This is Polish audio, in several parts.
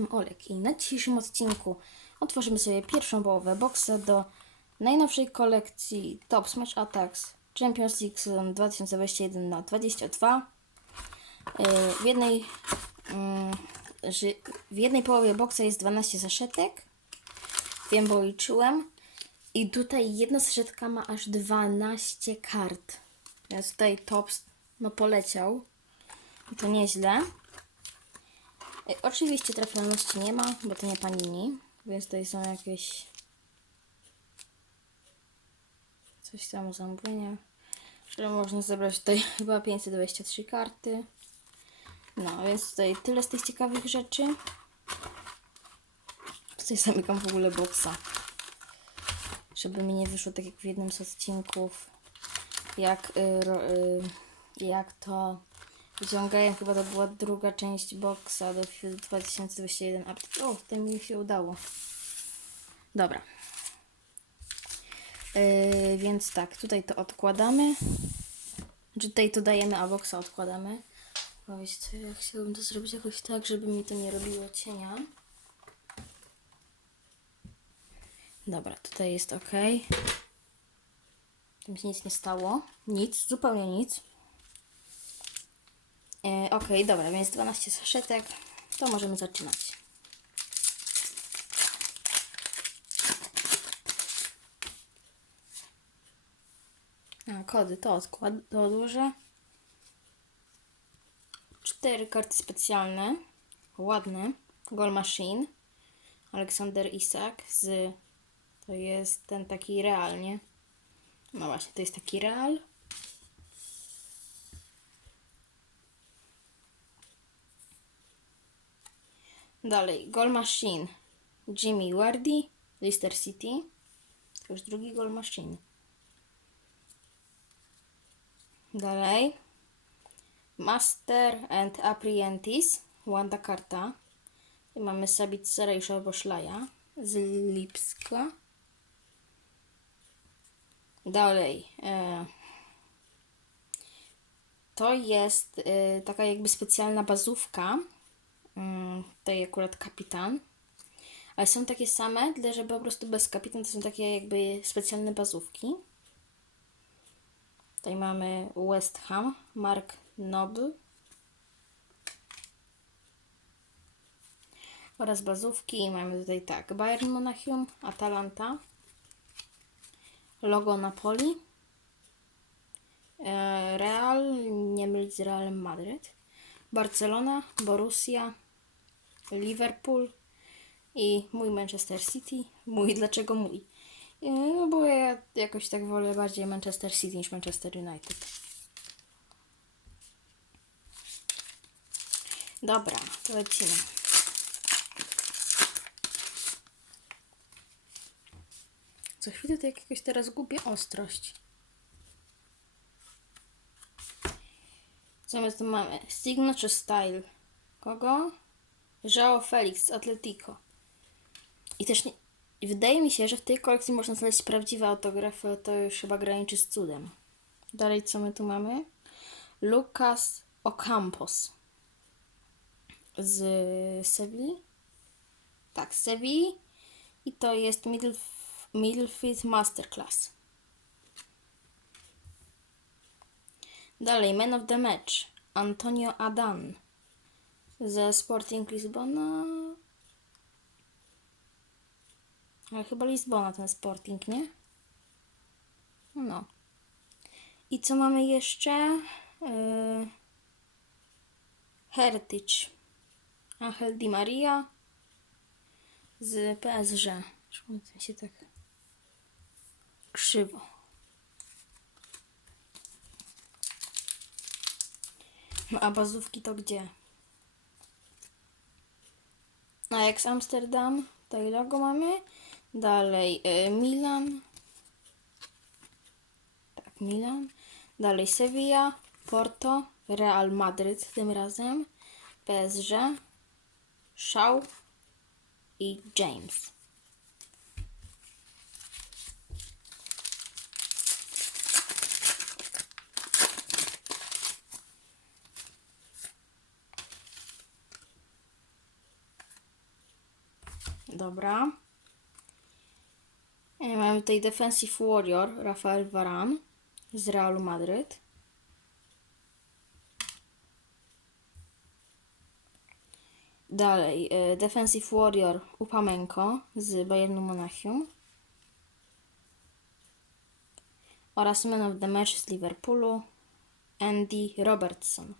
jestem Olek i na dzisiejszym odcinku otworzymy sobie pierwszą połowę boxa do najnowszej kolekcji Top Smash Attacks Champions League sezon 2021 na 22. Yy, W jednej, mm, w jednej połowie boxa jest 12 zaszetek. Wiem, bo liczyłem. I tutaj jedna saszetka ma aż 12 kart. Więc tutaj Tops no poleciał. To nieźle. E, Oczywiście trafialności nie ma, bo to nie panini, więc tutaj są jakieś coś tam zamówienia, że można zebrać tutaj chyba 523 karty. No, więc tutaj tyle z tych ciekawych rzeczy. Tutaj zamykam w ogóle boksa. Żeby mi nie wyszło tak jak w jednym z odcinków, jak, y, y, jak to wyciągają, chyba to była druga część boksa do FIFA 2021 update. O, tutaj mi się udało. Dobra. Yy, więc tak, tutaj to odkładamy. Czy tutaj to dajemy, a boksa odkładamy. Powiedz, ja chciałbym to zrobić jakoś tak, żeby mi to nie robiło cienia. Dobra, tutaj jest ok. Tam się nic nie stało. Nic, zupełnie nic. E, ok, dobra, więc 12 saszetek. To możemy zaczynać. A, kody, to, odkład, to odłożę. Cztery karty specjalne. Ładne. Goal Machine. Aleksander Isak z... To jest ten taki real, nie? No właśnie, to jest taki real. Dalej, Goal Machine. Jimmy Wardy, Leicester City. To już drugi Goal Machine. Dalej. Master and Apprentice. Wanda karta. I mamy Sabicera i Szaboszlaja z Lipska. Dalej. E, to jest e, taka jakby specjalna bazówka. Mm, tutaj akurat kapitan. Ale są takie same, tyle że po prostu bez kapitan to są takie jakby specjalne bazówki. Tutaj mamy West Ham, Mark Noble. Oraz bazówki mamy tutaj tak, Bayern Monachium, Atalanta, logo Napoli, e, Real, nie mylić z Realem Madryt, Barcelona, Borussia, Liverpool i mój Manchester City. Mój, dlaczego mój? E, No bo ja jakoś tak wolę bardziej Manchester City niż Manchester United. Dobra, to lecimy. Co chwilę to jakiegoś teraz gubię ostrość. Co my tu mamy? Signature Style. Kogo? Joao Felix z Atletico. I też nie... i wydaje mi się, że w tej kolekcji można znaleźć prawdziwe autografy, to już chyba graniczy z cudem. Dalej co my tu mamy? Lucas Ocampos z Sewilli. Tak, z. I to jest Middle, Middlefield Masterclass. Dalej, Man of the Match. Antonio Adan ze Sporting Lisbona. Ale chyba Lizbona ten Sporting, nie? No. I co mamy jeszcze? Yy... Heritage. Angel Di Maria z PSG. Czemu się tak krzywo? No a bazówki to gdzie? Ajax Amsterdam, tutaj logo mamy. Dalej y, Milan. Tak, Milan. Dalej Sevilla, Porto, Real Madryt tym razem, PSG, Shaw i James. Dobra. E, Mamy tutaj Defensive Warrior Rafael Varane z Realu Madryt. Dalej, e, Defensive Warrior Upamenko z Bayernu Monachium. Oraz Man of the Match z Liverpoolu Andy Robertson.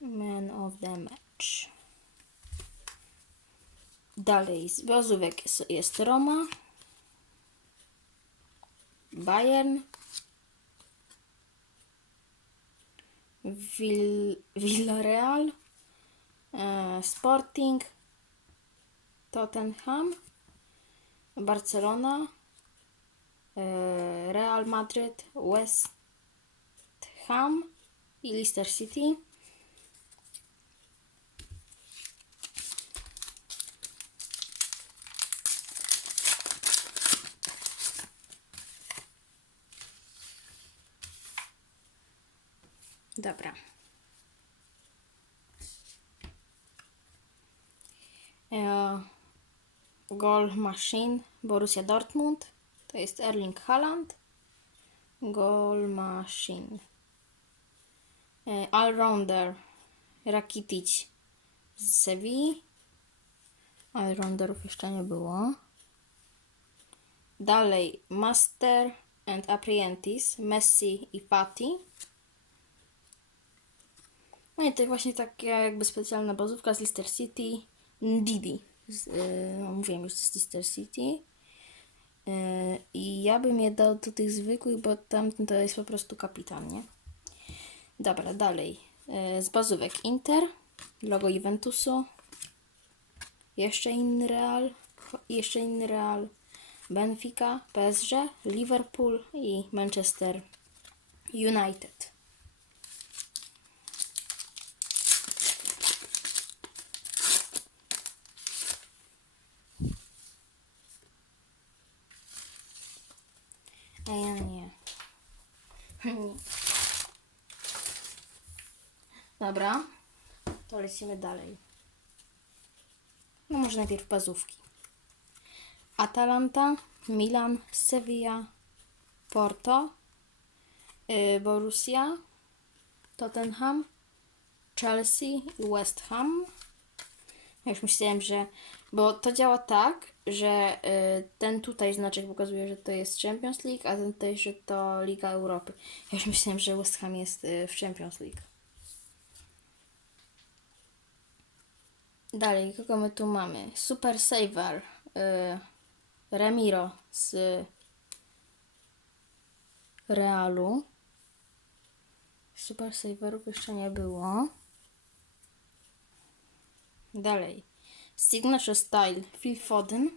Man of the Match. Dalej, z bazówek jest, jest Roma, Bayern, Vill, Villarreal, e, Sporting, Tottenham, Barcelona, e, Real Madrid, West Ham i Leicester City. Dobra. E, Goal Machine Borussia Dortmund. To jest Erling Haaland. Goal Machine. E, Allrounder Rakitic z Sevilla. Allrounderów jeszcze nie było. Dalej Master and Apprentice Messi i Fati. No i to właśnie taka jakby specjalna bazówka z Leicester City. Didi. Z, yy, no, mówiłem już z Leicester City. Yy, I ja bym je dał do tych zwykłych, bo tamten to jest po prostu kapitan, nie? Dobra, dalej. Yy, z bazówek Inter, logo Juventusu, jeszcze inny Real, jeszcze inny Real, Benfica, PSG, Liverpool i Manchester United. A ja nie. Nie. Dobra, to lecimy dalej. No może najpierw bazówki. Atalanta, Milan, Sevilla, Porto, yy, Borussia, Tottenham, Chelsea i West Ham. Ja już myślałem, że. Bo to działa tak, że y, ten tutaj znaczek pokazuje, że to jest Champions League, a ten tutaj, że to Liga Europy. Ja już myślałem, że West Ham jest y, w Champions League. Dalej, kogo my tu mamy? Super Saver. Y, Remiro z Realu. Super Saverów jeszcze nie było. Dalej. Signature Style Phil Foden.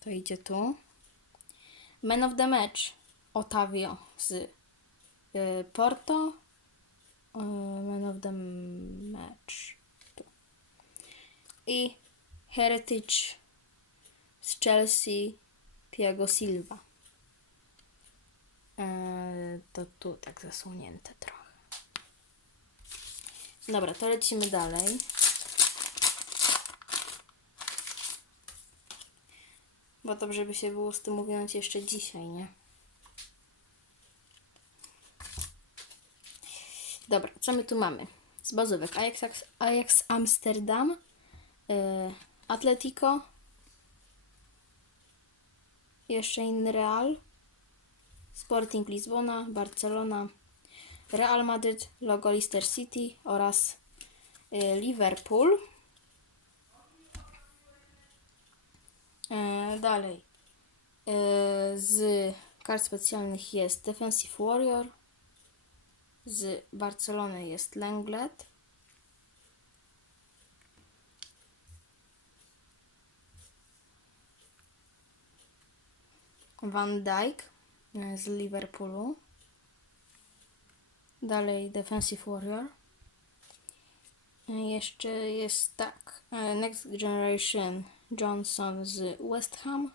To idzie tu. Man of the Match Otavio z y, Porto. Y, Man of the Match. I Heritage z Chelsea Thiago Silva. E, to tu tak zasłonięte trochę. Dobra, to lecimy dalej. Bo dobrze by się było z tym uwiązać jeszcze dzisiaj, nie? Dobra, co my tu mamy? Z bazówek Ajax, Ajax Amsterdam, Atletico, jeszcze inny Real, Sporting Lizbona, Barcelona, Real Madrid, logo Leicester City oraz y, Liverpool. E, dalej. E, z kart specjalnych jest Defensive Warrior. Z Barcelony jest Lenglet. Van Dijk e, z Liverpoolu. Dalej Defensive Warrior. E, Jeszcze jest tak. e, Next Generation Johnson z West Ham.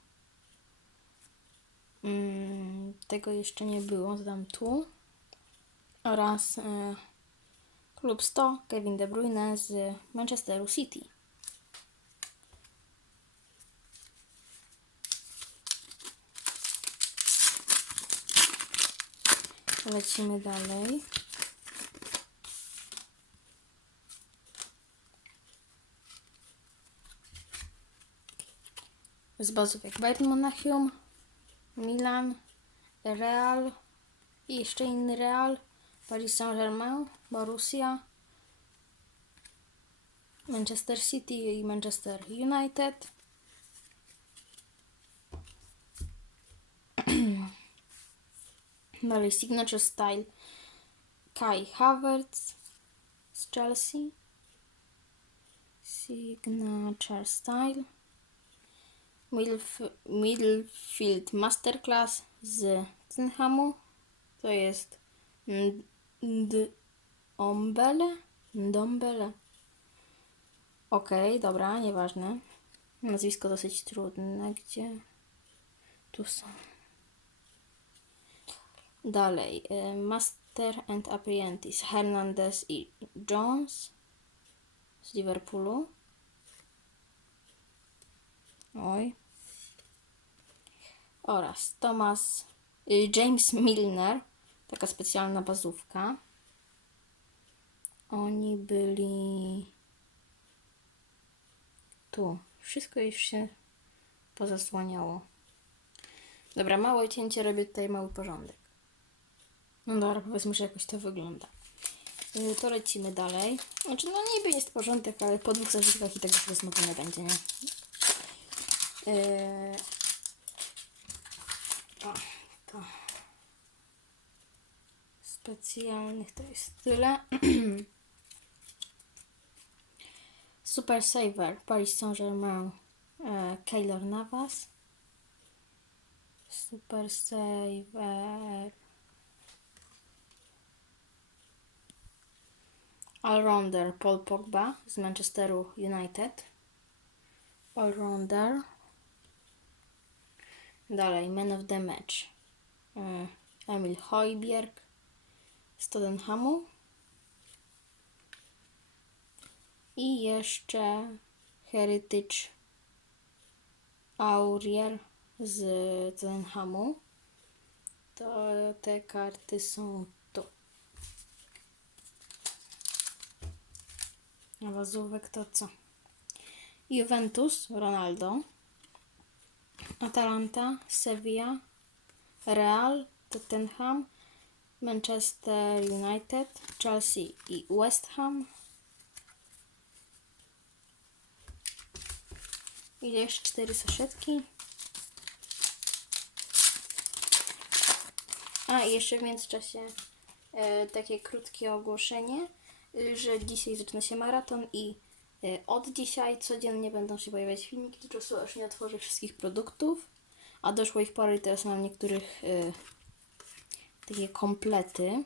Mm, tego jeszcze nie było, dodam tu. Oraz Klub 100 Kevin De Bruyne z Manchesteru City. Lecimy dalej. Z bazówek Bayern Monachium, Milan, Real i jeszcze inny Real, Paris Saint-Germain, Borussia, Manchester City i Manchester United. Dalej Signature Style Kai Havertz z Chelsea. Signature Style Midf Midfield Masterclass z Tynhamu. To jest Ndombele. Ndombele. Okej, dobra, nieważne. Nazwisko dosyć trudne. Gdzie? Tu są. Dalej. y, Master and Apprentice. Hernandez i Jones z Liverpoolu. Oj. Oraz Thomas y, James Milner. Taka specjalna bazówka. Oni byli tu. Wszystko już się pozasłaniało. Dobra, małe cięcie, robię tutaj mały porządek. No dobra, powiedzmy, że jakoś to wygląda. Y, To lecimy dalej. Znaczy, no niby jest porządek, ale po dwóch zażytkach i tak już rozmowy nie będzie, nie? Yy... O, to... Specjalnych to jest tyle. Super Saver, Paris Saint-Germain, e, Navas. Super Saver. Allrounder Paul Pogba z Manchesteru United. Allrounder. Dalej, Man of the Match. e, Emil Hojbjerg z Tottenhamu. I jeszcze Heritage Aurier z Tottenhamu. To te karty są tu. A wazówek to co? Juventus, Ronaldo. Atalanta, Sevilla, Real, Tottenham, Manchester United, Chelsea i West Ham. I jeszcze cztery saszetki. A i jeszcze w międzyczasie e, takie krótkie ogłoszenie, y, że dzisiaj zaczyna się maraton i e, od dzisiaj codziennie będą się pojawiać filmiki do czasu, aż nie otworzę wszystkich produktów. A doszło ich parę i teraz mam niektórych e, takie komplety.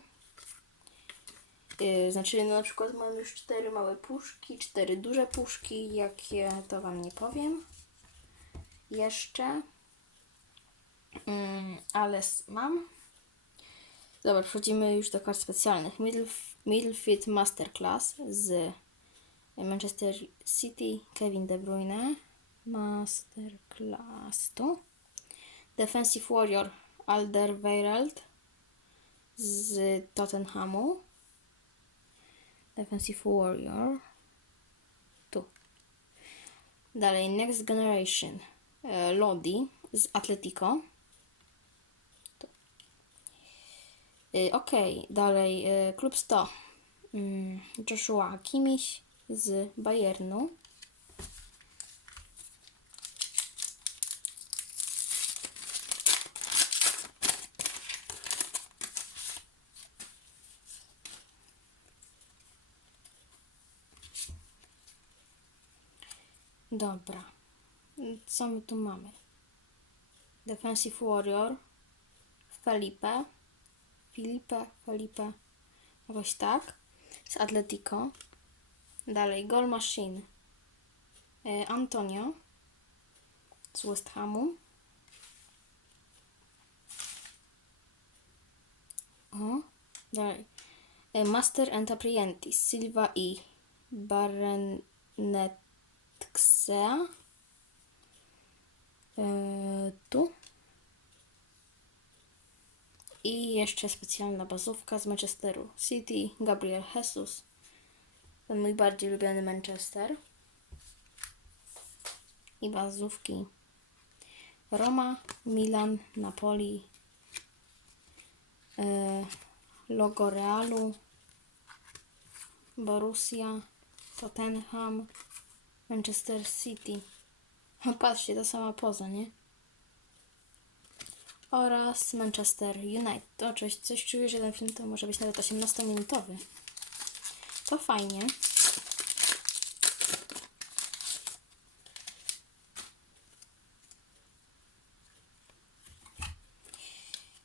Yy, znaczy, no na przykład mam już cztery małe puszki, cztery duże puszki. Jakie to Wam nie powiem. Jeszcze. Mm, ale mam. Dobra, przechodzimy już do kart specjalnych. Middle, Middlefield Masterclass z Manchester City, Kevin De Bruyne. Masterclass tu. Defensive Warrior Alderweireld z Tottenhamu. Defensive Warrior. Tu. Dalej Next Generation. e, Lodi z Atletico. Tu. Y, Okej, dalej e, Klub 100. Mm, Joshua Kimiś z Bayernu. Dobra. Co my tu mamy? Defensive Warrior. Felipe. Filipe, Felipe. Jakoś tak. Z Atletico. Dalej Goal Machine. E, Antonio. Z West Hamu. O. Dalej. E, Master and Apprentice. Silva i Barnett. Xea. E, tu. I jeszcze specjalna bazówka z Manchesteru City, Gabriel Jesus. Ten mój bardziej ulubiony Manchester. I bazówki Roma, Milan, Napoli, e, logo Realu, Borussia, Tottenham, Manchester City. Patrzcie, to sama poza, nie? Oraz Manchester United. To coś, coś czuję, że ten film to może być nawet 18-minutowy. To fajnie.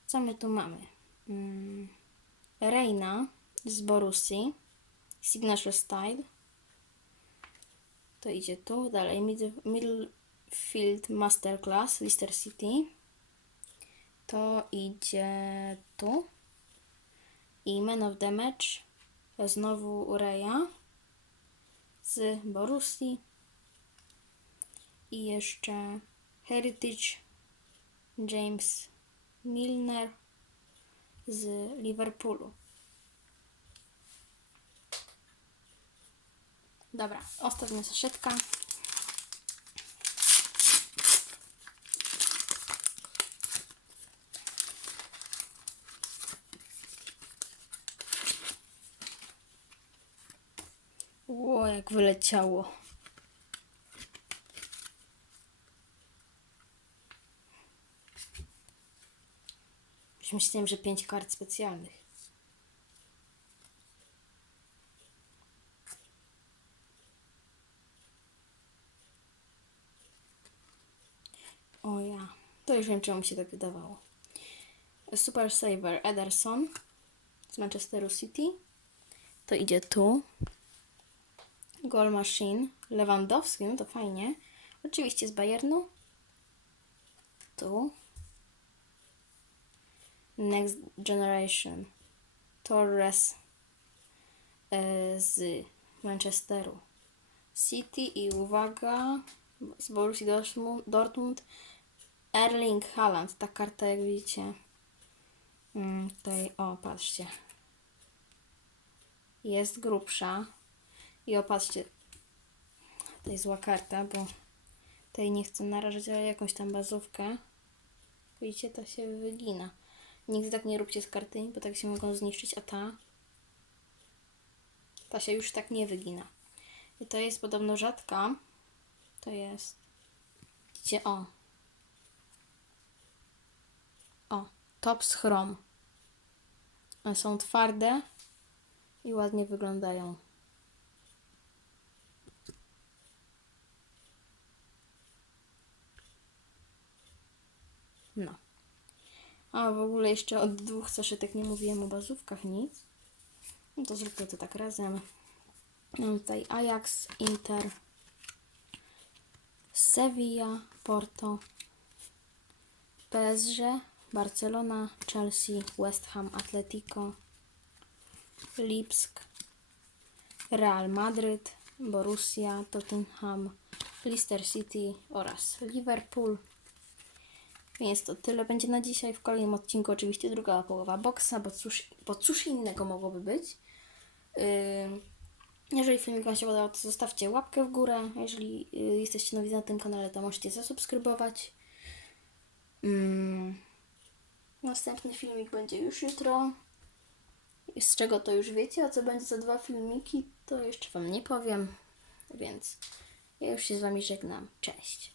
Co my tu mamy? Mm. Reina z Borussii. Signature Style. To idzie tu. Dalej Mid- Midfield Masterclass Leicester City. To idzie tu. I Man of the Match. Znowu Reja z Borussii. I jeszcze Heritage James Milner z Liverpoolu. Dobra, ostatnia saszetka. Jak wyleciało. Już myślałem, że pięć kart specjalnych. O ja, to już wiem, czemu mi się tak wydawało. Super Saver Ederson z Manchesteru City. To idzie tu. Goal Machine Lewandowski, no to fajnie. Oczywiście z Bayernu. Tu. Next Generation Torres e, z Manchesteru City i uwaga z Borussii Dortmund- Erling Haaland. Ta karta jak widzicie mm, tutaj, o patrzcie jest grubsza i opatrzcie. To jest zła karta, bo tutaj nie chcę narażać, ale jakąś tam bazówkę. Widzicie, to się wygina nigdy tak nie róbcie z karty, bo tak się mogą zniszczyć, a ta? Ta się już tak nie wygina. I to jest podobno rzadka. To jest. Widzicie, o. O, top z chrom. One są twarde i ładnie wyglądają no a w ogóle jeszcze od dwóch saszetek nie mówiłem o bazówkach nic. No to zróbmy to tak razem. Mam tutaj Ajax, Inter, Sevilla, Porto, PSG, Barcelona, Chelsea, West Ham, Atletico, Lipsk, Real Madryt, Borussia, Tottenham, Leicester City oraz Liverpool. Więc to tyle będzie na dzisiaj. W kolejnym odcinku oczywiście druga połowa boksa, bo cóż, bo cóż innego mogłoby być. Ym, jeżeli filmik Wam się podobał, to zostawcie łapkę w górę. Jeżeli y, jesteście nowi na tym kanale, to możecie zasubskrybować. Ym, następny filmik będzie już jutro. Z czego to już wiecie, a co będzie za dwa filmiki, to jeszcze Wam nie powiem. Więc ja już się z Wami żegnam. Cześć.